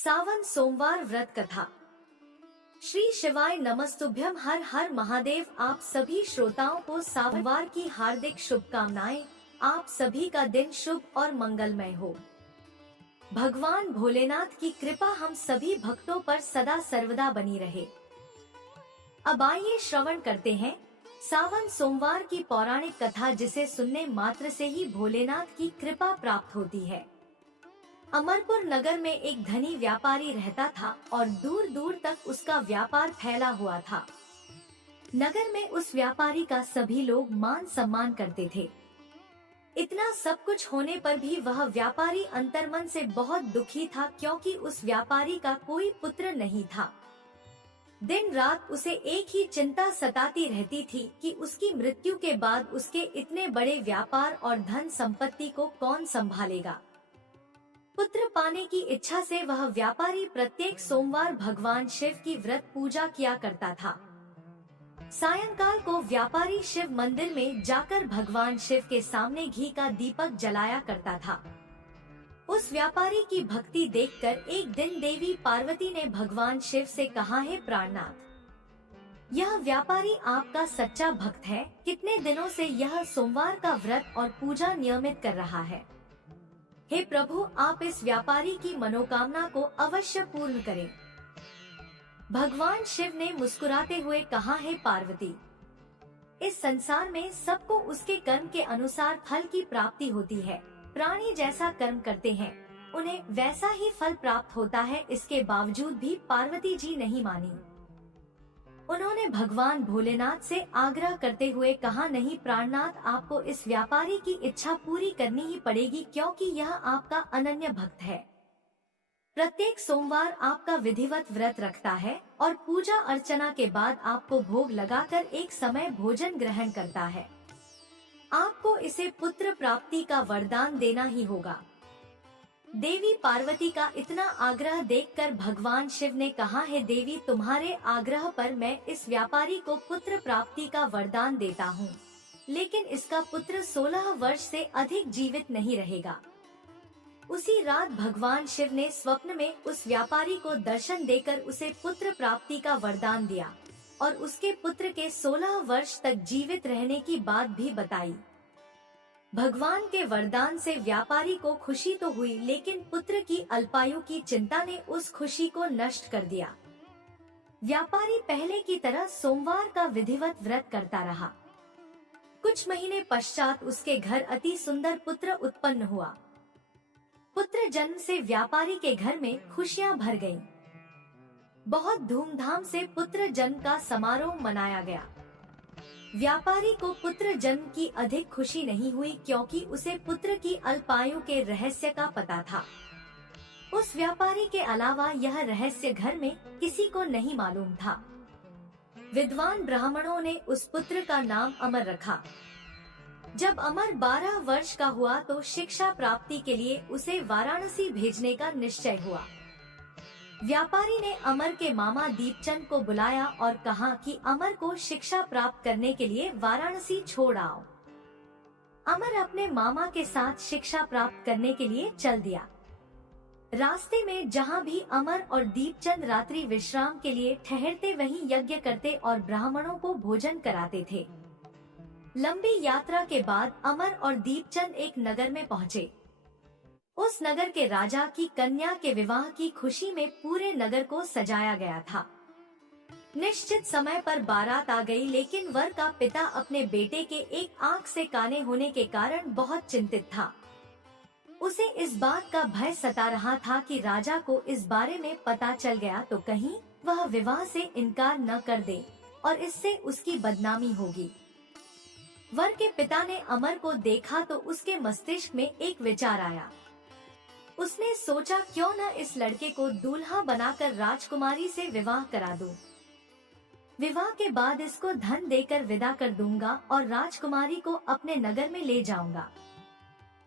सावन सोमवार व्रत कथा। श्री शिवाय नमस्तुभ्यम। हर हर महादेव। आप सभी श्रोताओं को सावनवार की हार्दिक शुभकामनाएं। आप सभी का दिन शुभ और मंगलमय हो। भगवान भोलेनाथ की कृपा हम सभी भक्तों पर सदा सर्वदा बनी रहे। अब आइए श्रवण करते हैं सावन सोमवार की पौराणिक कथा, जिसे सुनने मात्र से ही भोलेनाथ की कृपा प्राप्त होती है। अमरपुर नगर में एक धनी व्यापारी रहता था और दूर दूर तक उसका व्यापार फैला हुआ था। नगर में उस व्यापारी का सभी लोग मान सम्मान करते थे। इतना सब कुछ होने पर भी वह व्यापारी अंतर्मन से बहुत दुखी था, क्योंकि उस व्यापारी का कोई पुत्र नहीं था। दिन रात उसे एक ही चिंता सताती रहती थी कि उसकी मृत्यु के बाद उसके इतने बड़े व्यापार और धन संपत्ति को कौन संभालेगा। पुत्र पाने की इच्छा से वह व्यापारी प्रत्येक सोमवार भगवान शिव की व्रत पूजा किया करता था। सायंकाल को व्यापारी शिव मंदिर में जाकर भगवान शिव के सामने घी का दीपक जलाया करता था। उस व्यापारी की भक्ति देखकर एक दिन देवी पार्वती ने भगवान शिव से कहा, हे प्राणनाथ, यह व्यापारी आपका सच्चा भक्त है। कितने दिनों से यह सोमवार का व्रत और पूजा नियमित कर रहा है। हे प्रभु, आप इस व्यापारी की मनोकामना को अवश्य पूर्ण करें। भगवान शिव ने मुस्कुराते हुए कहा, हे पार्वती, इस संसार में सबको उसके कर्म के अनुसार फल की प्राप्ति होती है। प्राणी जैसा कर्म करते हैं उन्हें वैसा ही फल प्राप्त होता है। इसके बावजूद भी पार्वती जी नहीं मानी। उन्होंने भगवान भोलेनाथ से आग्रह करते हुए कहा, नहीं प्राणनाथ, आपको इस व्यापारी की इच्छा पूरी करनी ही पड़ेगी, क्योंकि यह आपका अनन्य भक्त है। प्रत्येक सोमवार आपका विधिवत व्रत रखता है और पूजा अर्चना के बाद आपको भोग लगाकर एक समय भोजन ग्रहण करता है। आपको इसे पुत्र प्राप्ति का वरदान देना ही होगा। देवी पार्वती का इतना आग्रह देखकर भगवान शिव ने कहा, हे देवी, तुम्हारे आग्रह पर मैं इस व्यापारी को पुत्र प्राप्ति का वरदान देता हूँ, लेकिन इसका पुत्र 16 वर्ष से अधिक जीवित नहीं रहेगा। उसी रात भगवान शिव ने स्वप्न में उस व्यापारी को दर्शन देकर उसे पुत्र प्राप्ति का वरदान दिया और उसके पुत्र के 16 वर्ष तक जीवित रहने की बात भी बताई। भगवान के वरदान से व्यापारी को खुशी तो हुई, लेकिन पुत्र की अल्पायु की चिंता ने उस खुशी को नष्ट कर दिया। व्यापारी पहले की तरह सोमवार का विधिवत व्रत करता रहा। कुछ महीने पश्चात उसके घर अति सुंदर पुत्र उत्पन्न हुआ। पुत्र जन्म से व्यापारी के घर में खुशियां भर गईं। बहुत धूमधाम से पुत्र जन्म का समारोह मनाया गया। व्यापारी को पुत्र जन्म की अधिक खुशी नहीं हुई, क्योंकि उसे पुत्र की अल्पायु के रहस्य का पता था। उस व्यापारी के अलावा यह रहस्य घर में किसी को नहीं मालूम था। विद्वान ब्राह्मणों ने उस पुत्र का नाम अमर रखा। जब अमर 12 वर्ष का हुआ तो शिक्षा प्राप्ति के लिए उसे वाराणसी भेजने का निश्चय हुआ। व्यापारी ने अमर के मामा दीपचंद को बुलाया और कहा कि अमर को शिक्षा प्राप्त करने के लिए वाराणसी छोड़ आओ। अमर अपने मामा के साथ शिक्षा प्राप्त करने के लिए चल दिया। रास्ते में जहाँ भी अमर और दीपचंद रात्रि विश्राम के लिए ठहरते, वहीं यज्ञ करते और ब्राह्मणों को भोजन कराते थे। लंबी यात्रा के बाद अमर और दीपचंद एक नगर में पहुँचे। उस नगर के राजा की कन्या के विवाह की खुशी में पूरे नगर को सजाया गया था। निश्चित समय पर बारात आ गई, लेकिन वर का पिता अपने बेटे के एक आंख से काने होने के कारण बहुत चिंतित था। उसे इस बात का भय सता रहा था कि राजा को इस बारे में पता चल गया तो कहीं वह विवाह से इनकार न कर दे और इससे उसकी बदनामी होगी। वर के पिता ने अमर को देखा तो उसके मस्तिष्क में एक विचार आया। उसने सोचा, क्यों न इस लड़के को दूल्हा बनाकर राजकुमारी से विवाह करा दूं। विवाह के बाद इसको धन देकर विदा कर दूंगा और राजकुमारी को अपने नगर में ले जाऊंगा।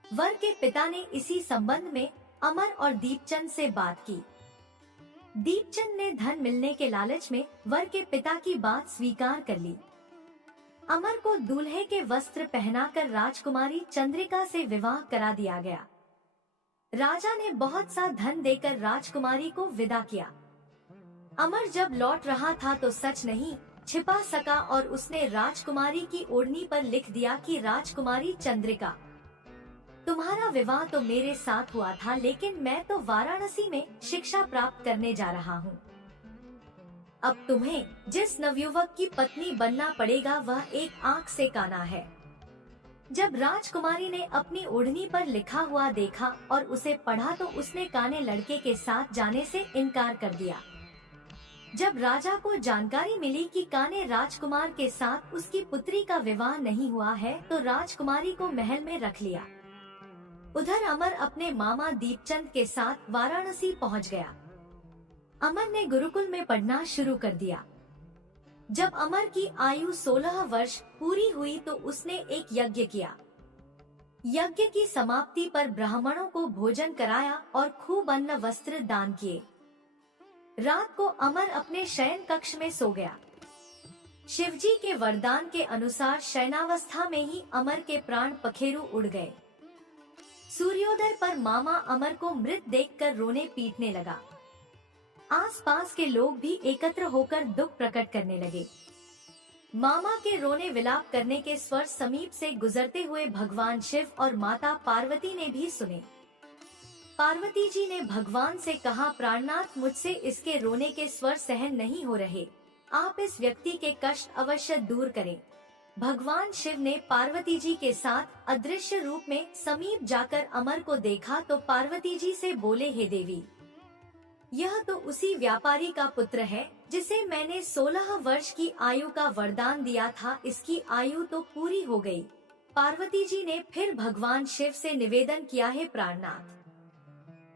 वर के पिता ने इसी संबंध में अमर और दीपचंद से बात की। दीपचंद ने धन मिलने के लालच में वर के पिता की बात स्वीकार कर ली। अमर को दूल्हे के वस्त्र पहनाकर राजकुमारी चंद्रिका से विवाह करा दिया गया। राजा ने बहुत सा धन देकर राजकुमारी को विदा किया। अमर जब लौट रहा था तो सच नहीं छिपा सका और उसने राजकुमारी की ओढ़नी पर लिख दिया कि राजकुमारी चंद्रिका, तुम्हारा विवाह तो मेरे साथ हुआ था, लेकिन मैं तो वाराणसी में शिक्षा प्राप्त करने जा रहा हूँ। अब तुम्हें जिस नवयुवक की पत्नी बनना पड़ेगा वह एक आंख से काना है। जब राजकुमारी ने अपनी ओढ़नी पर लिखा हुआ देखा और उसे पढ़ा तो उसने काने लड़के के साथ जाने से इनकार कर दिया। जब राजा को जानकारी मिली कि काने राजकुमार के साथ उसकी पुत्री का विवाह नहीं हुआ है तो राजकुमारी को महल में रख लिया। उधर अमर अपने मामा दीपचंद के साथ वाराणसी पहुंच गया। अमर ने गुरुकुल में पढ़ना शुरू कर दिया। जब अमर की आयु 16 वर्ष पूरी हुई तो उसने एक यज्ञ किया। यज्ञ की समाप्ति पर ब्राह्मणों को भोजन कराया और खूब अन्न वस्त्र दान किए। रात को अमर अपने शयन कक्ष में सो गया। शिवजी के वरदान के अनुसार शयनावस्था में ही अमर के प्राण पखेरु उड़ गए। सूर्योदय पर मामा अमर को मृत देखकर रोने पीटने लगा। आसपास के लोग भी एकत्र होकर दुख प्रकट करने लगे। मामा के रोने विलाप करने के स्वर समीप से गुजरते हुए भगवान शिव और माता पार्वती ने भी सुने। पार्वती जी ने भगवान से कहा, प्राणनाथ, मुझसे इसके रोने के स्वर सहन नहीं हो रहे, आप इस व्यक्ति के कष्ट अवश्य दूर करें। भगवान शिव ने पार्वती जी के साथ अदृश्य रूप में समीप जाकर अमर को देखा तो पार्वती जी से बोले, हे देवी, यह तो उसी व्यापारी का पुत्र है जिसे मैंने 16 वर्ष की आयु का वरदान दिया था, इसकी आयु तो पूरी हो गई। पार्वती जी ने फिर भगवान शिव से निवेदन किया, है प्राणनाथ,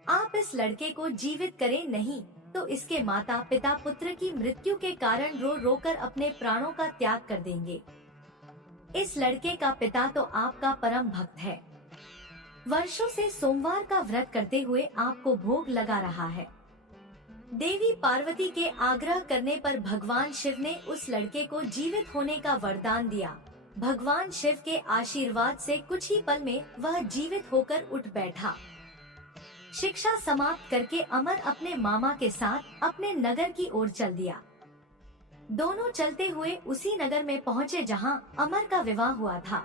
आप इस लड़के को जीवित करें, नहीं तो इसके माता पिता पुत्र की मृत्यु के कारण रो रो कर अपने प्राणों का त्याग कर देंगे। इस लड़के का पिता तो आपका परम भक्त है, वर्षों से सोमवार का व्रत करते हुए आपको भोग लगा रहा है। देवी पार्वती के आग्रह करने पर भगवान शिव ने उस लड़के को जीवित होने का वरदान दिया। भगवान शिव के आशीर्वाद से कुछ ही पल में वह जीवित होकर उठ बैठा। शिक्षा समाप्त करके अमर अपने मामा के साथ अपने नगर की ओर चल दिया। दोनों चलते हुए उसी नगर में पहुँचे जहाँ अमर का विवाह हुआ था।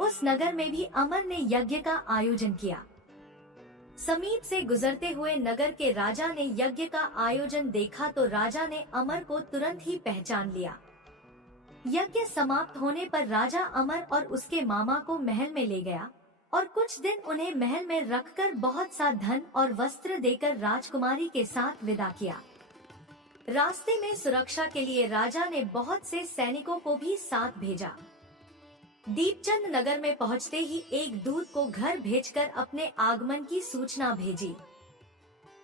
उस नगर में भी अमर ने यज्ञ का आयोजन किया। समीप से गुजरते हुए नगर के राजा ने यज्ञ का आयोजन देखा तो राजा ने अमर को तुरंत ही पहचान लिया। यज्ञ समाप्त होने पर राजा अमर और उसके मामा को महल में ले गया और कुछ दिन उन्हें महल में रखकर बहुत सा धन और वस्त्र देकर राजकुमारी के साथ विदा किया। रास्ते में सुरक्षा के लिए राजा ने बहुत से सैनिकों को भी साथ भेजा। दीपचंद नगर में पहुंचते ही एक दूत को घर भेजकर अपने आगमन की सूचना भेजी।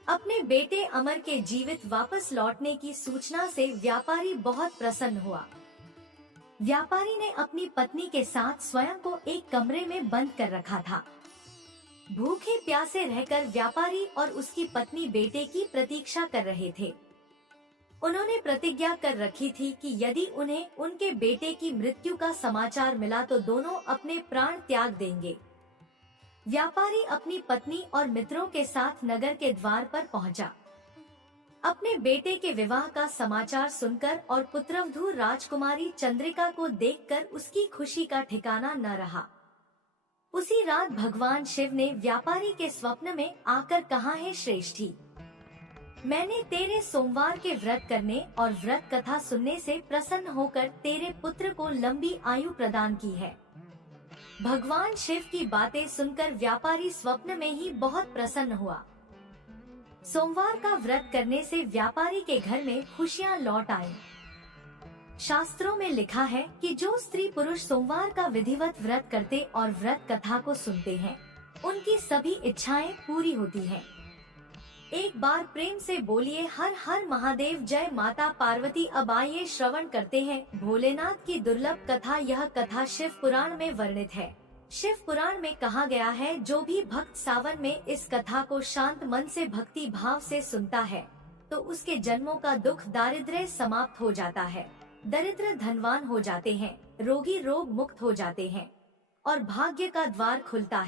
अपने बेटे अमर के जीवित वापस लौटने की सूचना से व्यापारी बहुत प्रसन्न हुआ। व्यापारी ने अपनी पत्नी के साथ स्वयं को एक कमरे में बंद कर रखा था। भूखे प्यासे रहकर व्यापारी और उसकी पत्नी बेटे की प्रतीक्षा कर रहे थे। उन्होंने प्रतिज्ञा कर रखी थी कि यदि उन्हें उनके बेटे की मृत्यु का समाचार मिला तो दोनों अपने प्राण त्याग देंगे। व्यापारी अपनी पत्नी और मित्रों के साथ नगर के द्वार पर पहुंचा। अपने बेटे के विवाह का समाचार सुनकर और पुत्रवधू राजकुमारी चंद्रिका को देखकर उसकी खुशी का ठिकाना न रहा। उसी रात भगवान शिव ने व्यापारी के स्वप्न में आकर कहा, है श्रेष्ठी, मैंने तेरे सोमवार के व्रत करने और व्रत कथा सुनने से प्रसन्न होकर तेरे पुत्र को लंबी आयु प्रदान की है। भगवान शिव की बातें सुनकर व्यापारी स्वप्न में ही बहुत प्रसन्न हुआ। सोमवार का व्रत करने से व्यापारी के घर में खुशियां लौट आईं। शास्त्रों में लिखा है कि जो स्त्री पुरुष सोमवार का विधिवत व्रत करते और व्रत कथा को सुनते हैं, उनकी सभी इच्छाएं पूरी होती हैं। एक बार प्रेम से बोलिए, हर हर महादेव, जय माता पार्वती। अब आइए श्रवण करते हैं भोलेनाथ की दुर्लभ कथा। यह कथा शिव पुराण में वर्णित है। शिव पुराण में कहा गया है, जो भी भक्त सावन में इस कथा को शांत मन से भक्ति भाव से सुनता है तो उसके जन्मों का दुख दारिद्र्य समाप्त हो जाता है, दरिद्र धनवान हो जाते हैं, रोगी रोग मुक्त हो जाते हैं और भाग्य का द्वार खुलता है।